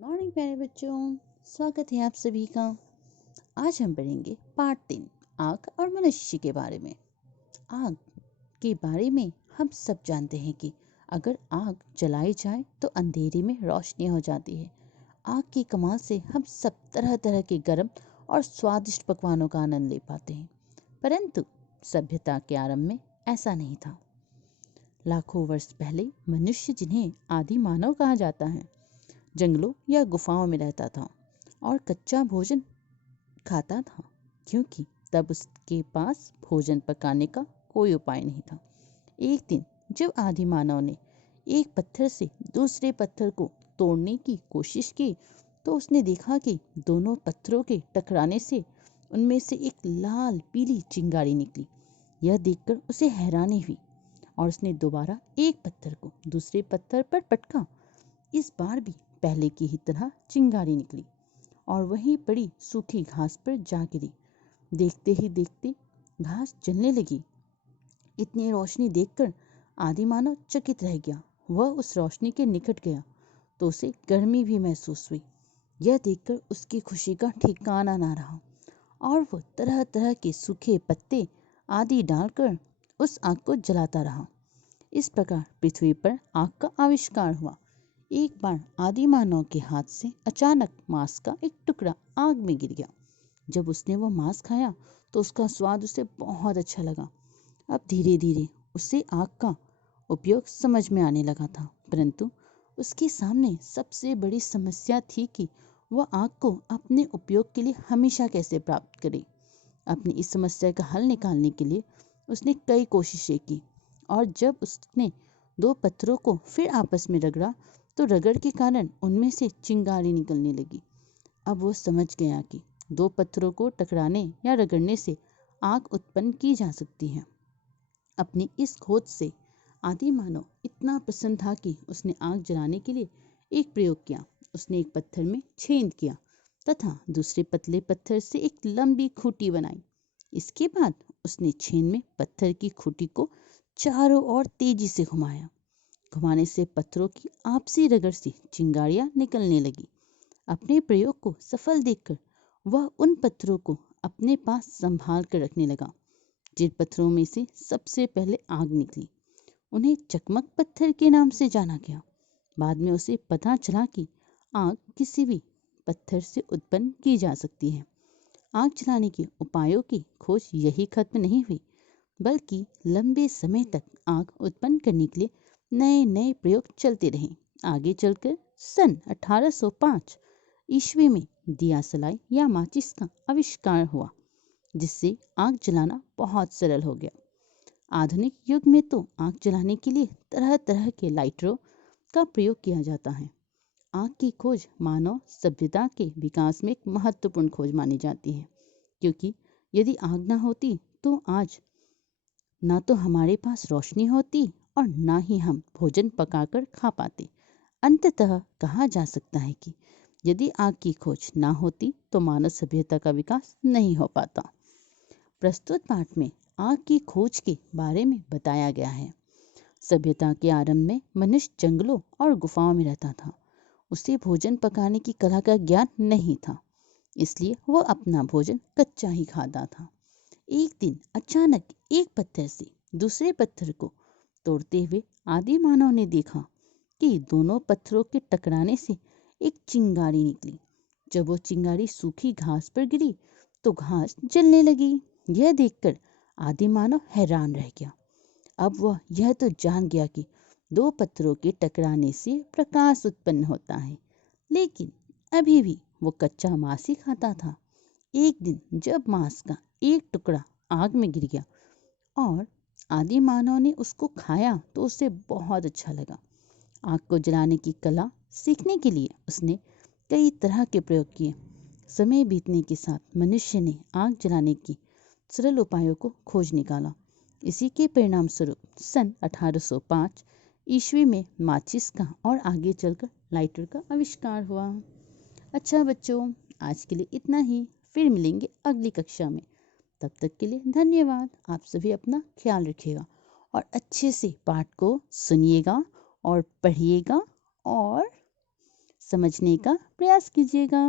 Morning प्यारे बच्चों, स्वागत है आप सभी का। आज हम पढ़ेंगे पार्ट 3 आग और मनुष्य के बारे में। आग के बारे में हम सब जानते हैं कि अगर आग जलाई जाए तो अंधेरे में रोशनी हो जाती है। आग की कमाल से हम सब तरह तरह के गर्म और स्वादिष्ट पकवानों का आनंद ले पाते हैं, परंतु सभ्यता के आरंभ में ऐसा नहीं था। लाखों वर्ष पहले मनुष्य, जिन्हें आदि मानव कहा जाता है, जंगलों या गुफाओं में रहता था और कच्चा भोजन खाता था, क्योंकि तब उसके पास भोजन पकाने का कोई उपाय नहीं था। एक दिन जब आदि मानव ने एक पत्थर से दूसरे पत्थर को तोड़ने की कोशिश की, तो उसने देखा कि दोनों पत्थरों के टकराने से उनमें से एक लाल पीली चिंगारी निकली। यह देखकर उसे हैरानी हुई और उसने दोबारा एक पत्थर को दूसरे पत्थर पर पटका। इस बार भी पहले की ही तरह चिंगारी निकली और वहीं पड़ी सूखी घास पर जा गिरी। देखते ही देखते घास जलने लगी। इतनी रोशनी देखकर आदिमानव चकित रह गया। वह उस रोशनी के निकट गया तो उसे गर्मी भी महसूस हुई। यह देखकर उसकी खुशी का ठिकाना ना रहा और वो तरह तरह के सूखे पत्ते आदि डालकर उस आग को जलाता रहा। इस प्रकार पृथ्वी पर आग का आविष्कार हुआ। एक बार आदिमानव के हाथ से अचानक मांस का एक टुकड़ा आग में गिर गया। जब उसने वो मांस खाया तो उसका स्वाद उसे बहुत अच्छा लगा। अब धीरे धीरे उसे आग का उपयोग समझ में आने लगा था, परंतु उसके सामने सबसे बड़ी समस्या थी कि वह आग को अपने उपयोग के लिए हमेशा कैसे प्राप्त करे। अपनी इस समस्या का हल निकालने के लिए उसने कई कोशिशें की और जब उसने दो पत्थरों को फिर आपस में रगड़ा तो रगड़ के कारण उनमें से चिंगारी निकलने लगी। अब वो समझ गया कि दो पत्थरों को टकराने या रगड़ने से आग उत्पन्न की जा सकती है। अपनी इस खोज से आदि मानव इतना प्रसन्न था कि उसने आग जलाने के लिए एक प्रयोग किया। उसने एक पत्थर में छेद किया तथा दूसरे पतले पत्थर से एक लंबी खूंटी बनाई। इसके बाद उसने छेद में पत्थर की खूंटी को चारों ओर तेजी से घुमाया। घुमाने से पत्थरों की आपसी रगड़ से चिंगारियां निकलने लगी। अपने प्रयोग को सफल देखकर वह उन पत्थरों को अपने पास संभाल कर रखने लगा जिन पत्थरों में से सबसे पहले आग निकली। उन्हें चकमक पत्थर के नाम से जाना गया। बाद में उसे पता चला कि आग किसी भी पत्थर से उत्पन्न की जा सकती है। आग जलाने के उपायों की खोज यही खत्म नहीं हुई, बल्कि लंबे समय तक आग उत्पन्न करने के लिए नए नए प्रयोग चलते रहे। आगे चलकर सन 1805 ईस्वी में दिया सलाई या माचिस का आविष्कार हुआ, जिससे आग जलाना बहुत सरल हो गया। आधुनिक युग में तो आग जलाने के लिए तरह तरह के लाइटरों का प्रयोग किया जाता है। आग की खोज मानव सभ्यता के विकास में एक महत्वपूर्ण खोज मानी जाती है, क्योंकि यदि आग न होती तो आज ना तो हमारे पास रोशनी होती और ना ही हम भोजन पकाकर खा पाते। अंततः कहा जा सकता है कि यदि आग की खोज ना होती तो मानव सभ्यता का विकास नहीं हो पाता। प्रस्तुत पाठ में आग की खोज के बारे में बताया गया है। सभ्यता के आरंभ में मनुष्य जंगलों और गुफाओं में रहता था। उसे भोजन पकाने की कला का ज्ञान नहीं था, इसलिए वो अपना भोजन कच्चा ही खाता था। एक दिन अचानक एक पत्थर से दूसरे पत्थर को तोड़ते हुए आदि मानव ने देखा कि दोनों पत्थरों के टकराने से एक चिंगारी निकली। जब वो चिंगारी सूखी घास पर गिरी तो घास जलने लगी। यह देखकर आदि मानव हैरान रह गया। अब वह यह तो जान गया कि दो पत्थरों के टकराने से प्रकाश उत्पन्न होता है, लेकिन अभी भी वो कच्चा मांस ही खाता था। एक दिन जब मांस का एक टुकड़ा आग में गिर गया और आदि मानव ने उसको खाया तो उसे बहुत अच्छा लगा। आग को जलाने की कला सीखने के लिए उसने कई तरह के प्रयोग किए। समय बीतने के साथ मनुष्य ने आग जलाने के सरल उपायों को खोज निकाला। इसी के परिणाम स्वरूप सन 1805 ईस्वी में माचिस का और आगे चलकर लाइटर का आविष्कार हुआ। अच्छा बच्चों, आज के लिए इतना ही। फिर मिलेंगे अगली कक्षा में। तब तक के लिए धन्यवाद। आप सभी अपना ख्याल रखिएगा और अच्छे से पाठ को सुनिएगा और पढ़िएगा और समझने का प्रयास कीजिएगा।